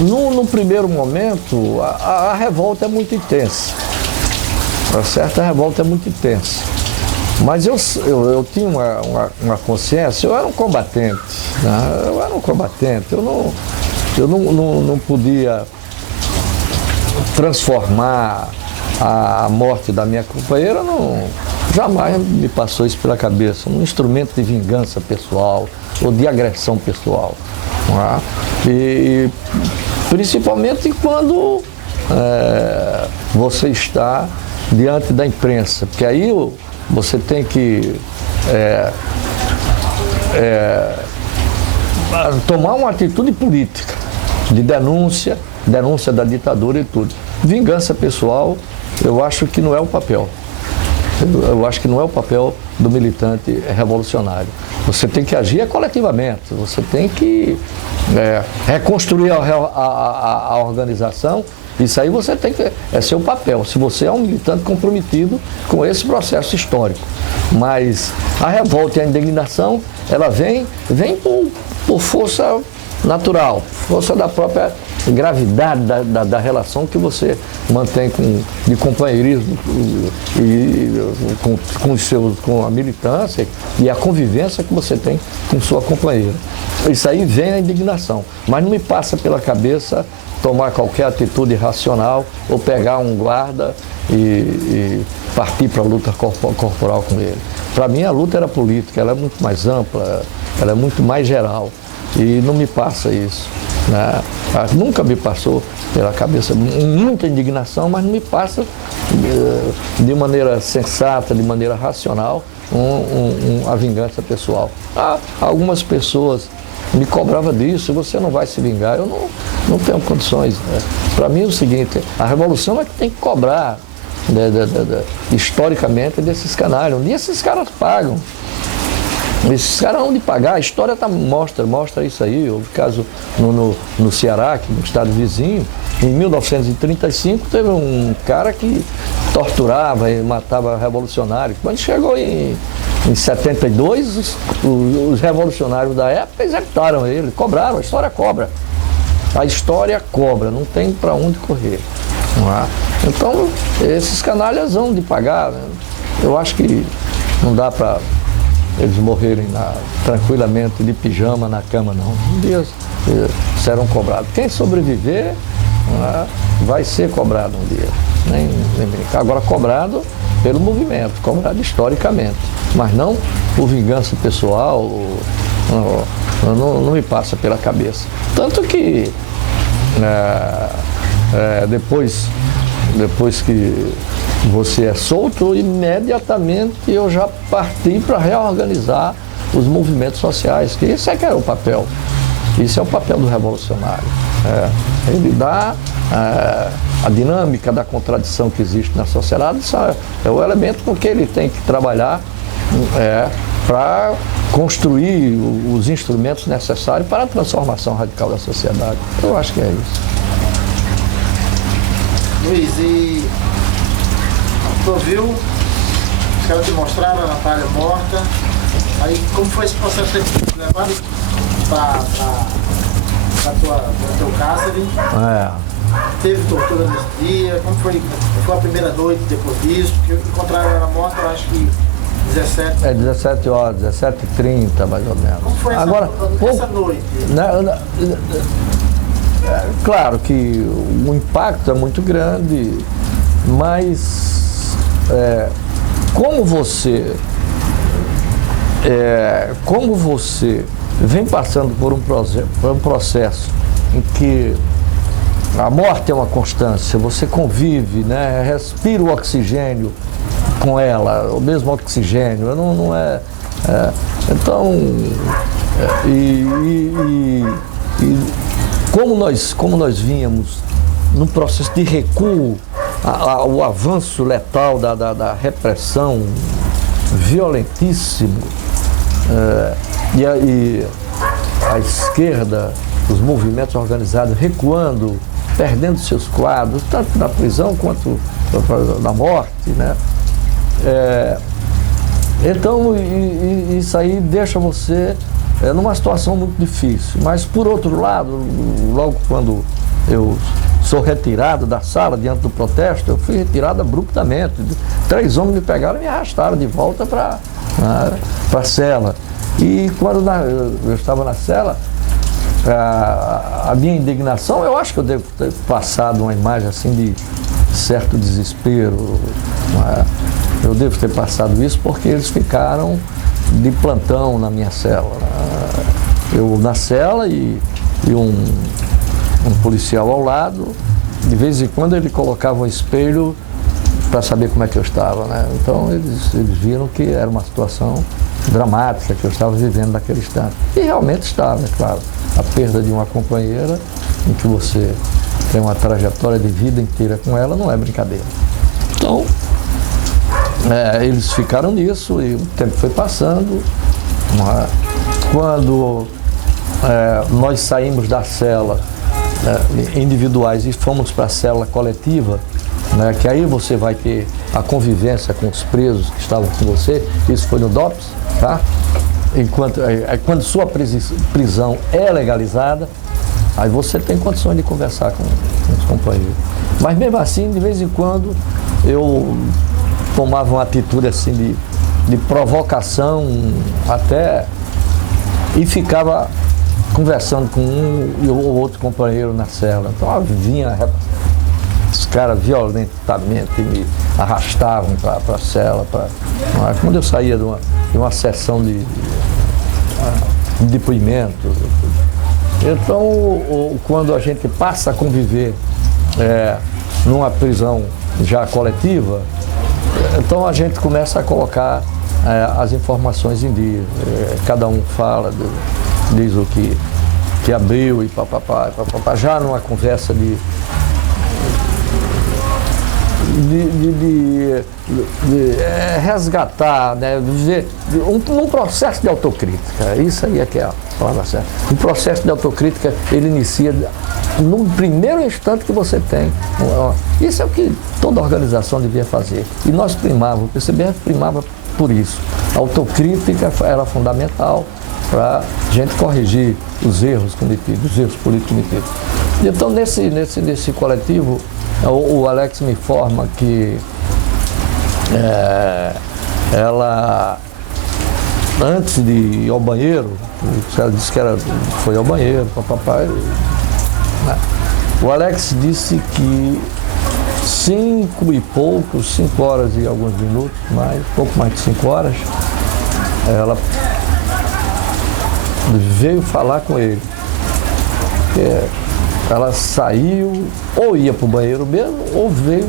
No primeiro momento, a revolta é muito intensa. Tá certo? A revolta é muito intensa. Mas eu tinha uma consciência, eu era um combatente. Né? Eu era um combatente. Eu não podia transformar a morte da minha companheira, jamais me passou isso pela cabeça, num instrumento de vingança pessoal ou de agressão pessoal. Tá? E principalmente quando você está diante da imprensa, porque aí você tem que tomar uma atitude política, de denúncia da ditadura e tudo. Vingança pessoal, eu acho que não é o papel. Eu acho que não é o papel do militante revolucionário. Você tem que agir coletivamente, você tem que reconstruir a organização. Isso aí você tem que, é seu papel, se você é um militante comprometido com esse processo histórico. Mas a revolta e a indignação, ela vem por força natural, força da própria gravidade da relação que você mantém de companheirismo com a militância e a convivência que você tem com sua companheira. Isso aí vem a indignação, mas não me passa pela cabeça tomar qualquer atitude racional ou pegar um guarda e partir para a luta corporal com ele. Para mim a luta era política, ela é muito mais ampla, ela é muito mais geral e não me passa isso. Né? Nunca me passou pela cabeça muita indignação, mas não me passa de maneira sensata, de maneira racional, a vingança pessoal. Algumas pessoas me cobravam disso, você não vai se vingar, eu não tenho condições. Né? Para mim é o seguinte, a revolução é que tem que cobrar historicamente desses canalhas. Um dia esses caras pagam. Esses caras vão de pagar, a história mostra isso aí. Houve caso no Ceará, que no estado vizinho, em 1935 teve um cara que torturava e matava revolucionários. Quando chegou em 72, os revolucionários da época executaram ele, cobraram, a história cobra. A história cobra, não tem para onde correr. Não é? Então, esses canalhas vão de pagar. Né? Eu acho que não dá para eles morrerem tranquilamente de pijama na cama, não. Um dia serão cobrados. Quem sobreviver vai ser cobrado um dia. Nem brincar. Agora, cobrado pelo movimento, cobrado historicamente. Mas não por vingança pessoal, não me passa pela cabeça. Tanto que depois que você é solto, imediatamente eu já parti para reorganizar os movimentos sociais, que esse é que era o papel. Isso é o papel do revolucionário. Ele dá a dinâmica da contradição que existe na sociedade, isso é o elemento com que ele tem que trabalhar para construir os instrumentos necessários para a transformação radical da sociedade. Eu acho que é isso. Luiz, e tu viu, os caras te mostraram a Natália morta, aí como foi esse processo de levado para teu cárcere? Teve tortura nesse dia, como foi a primeira noite depois disso, porque encontraram ela morta, eu acho que 17 horas, 17h30 mais ou menos. Como foi essa noite? Claro que o impacto é muito grande, mas como você vem passando por um processo em que a morte é uma constância, você convive, né, respira o oxigênio com ela, o mesmo oxigênio, então, como nós vínhamos num processo de recuo, o avanço letal da repressão violentíssimo, e a esquerda, os movimentos organizados recuando, perdendo seus quadros, tanto na prisão quanto na morte, né? Então, isso aí deixa você numa situação muito difícil. Mas, por outro lado, logo quando eu sou retirado da sala diante do protesto, eu fui retirado abruptamente. 3 homens me pegaram e me arrastaram de volta para a cela. E quando eu estava na cela, a minha indignação, eu acho que eu devo ter passado uma imagem assim de certo desespero. Eu devo ter passado isso porque eles ficaram de plantão na minha cela. Eu na cela e um policial ao lado. De vez em quando ele colocava um espelho para saber como é que eu estava, né? Então eles viram que era uma situação dramática que eu estava vivendo naquele instante. E realmente estava, é claro. A perda de uma companheira em que você tem uma trajetória de vida inteira com ela não é brincadeira. Então, eles ficaram nisso e o tempo foi passando. Quando nós saímos da cela individuais e fomos para a cela coletiva, né, que aí você vai ter a convivência com os presos que estavam com você, isso foi no DOPS, tá? Quando sua prisão é legalizada, aí você tem condições de conversar com os companheiros. Mas mesmo assim, de vez em quando, eu tomava uma atitude assim de provocação até e ficava conversando com um e o outro companheiro na cela. Então vinha os caras violentamente me arrastavam para a cela. Quando eu saía de uma sessão de depoimento. Então, quando a gente passa a conviver numa prisão já coletiva, então a gente começa a colocar as informações em dia. Cada um fala, diz o que abriu e papapá, já numa conversa de resgatar, né, viver um processo de autocrítica. Isso aí é que é a palavra certa. Um processo de autocrítica, ele inicia no primeiro instante que você tem. Isso é o que toda organização devia fazer. E nós primávamos, o PCBF primava por isso. A autocrítica era fundamental para a gente corrigir os erros cometidos, os erros políticos cometidos. E então, nesse coletivo, o Alex me informa que ela, antes de ir ao banheiro, ela disse que foi ao banheiro, papai. O Alex disse que 5 horas e alguns minutos, pouco mais de 5 horas, ela veio falar com ele. Ela saiu, ou ia para o banheiro mesmo, ou veio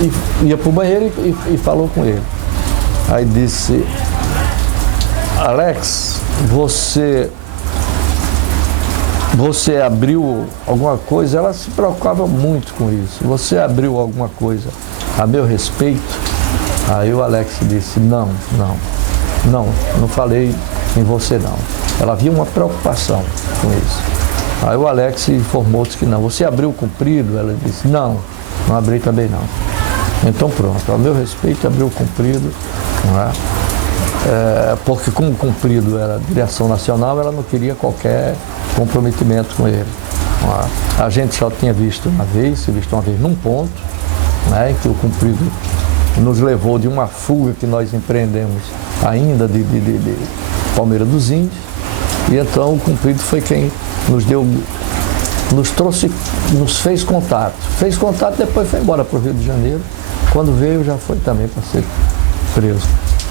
e ia para o banheiro e falou com ele. Aí disse: Alex, você abriu alguma coisa? Ela se preocupava muito com isso. Você abriu alguma coisa a meu respeito? Aí o Alex disse: não falei em você não. Ela havia uma preocupação com isso. Aí o Alex informou-se que não. Você abriu o comprido? Ela disse: não abri também não. Então pronto, ao meu respeito abriu o comprido, não é? Porque como o comprido era direção nacional, ela não queria qualquer comprometimento com ele. Não é? A gente só tinha visto uma vez num ponto, né, em que o comprido nos levou de uma fuga que nós empreendemos ainda de Palmeira dos Índios, e então o comprido foi quem nos fez contato, depois foi embora para o Rio de Janeiro. Quando veio já foi também para ser preso.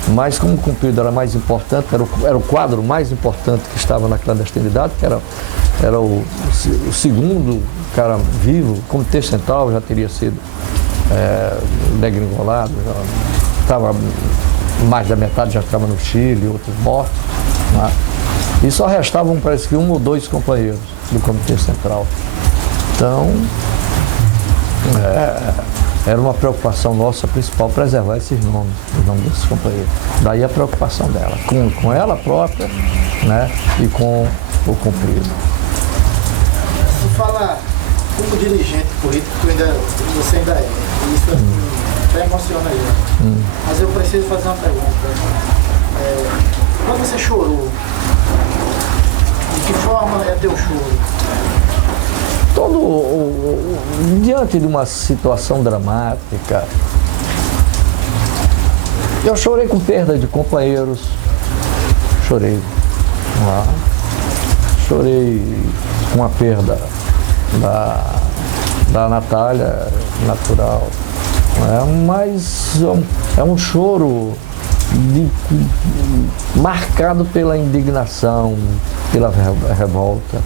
Mas como o comprido era mais importante, era o quadro mais importante que estava na clandestinidade, que era o segundo cara vivo, o Comitê Central já teria sido degringolado, mais da metade já estava no Chile, outros mortos, né? E só restavam, parece que 1 ou 2 companheiros do Comitê Central. Então, era uma preocupação nossa principal preservar esses nomes, os nomes desses companheiros. Daí a preocupação dela, com ela própria, né, e com o comprido. Você fala como dirigente político, você ainda é. Isso até emociona aí. Mas eu preciso fazer uma pergunta. Quando você chorou que forma é teu choro? Diante de uma situação dramática, eu chorei com perda de companheiros, chorei lá, chorei com a perda da Natália, natural, mas é um choro marcado pela indignação, pela revolta,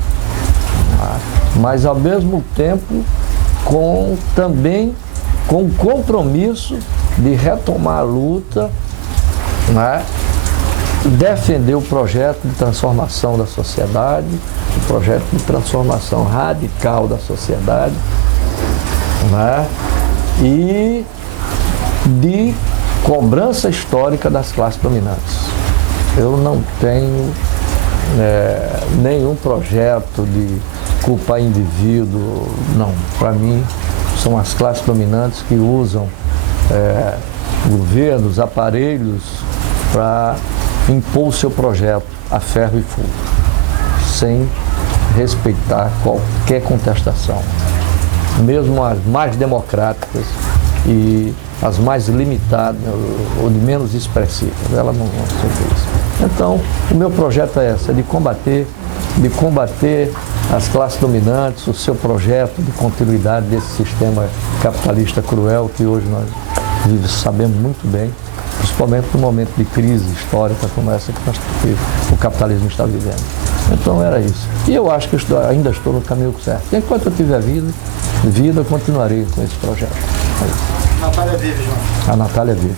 mas ao mesmo tempo também com o compromisso de retomar a luta, defender o projeto de transformação da sociedade, o projeto de transformação radical da sociedade, e de cobrança histórica das classes dominantes. Eu não tenho nenhum projeto de culpar indivíduo, não. Para mim, são as classes dominantes que usam governos, aparelhos para impor o seu projeto a ferro e fogo, sem respeitar qualquer contestação, mesmo as mais democráticas e as mais limitadas ou de menos expressivas, elas não vão ser isso. Então, o meu projeto é esse, é de combater as classes dominantes, o seu projeto de continuidade desse sistema capitalista cruel que hoje nós sabemos muito bem, principalmente no momento de crise histórica como essa que o capitalismo está vivendo. Então era isso. E eu acho que ainda estou no caminho certo. E enquanto eu tiver vida, eu continuarei com esse projeto. Natália vive, João? A Natália vive.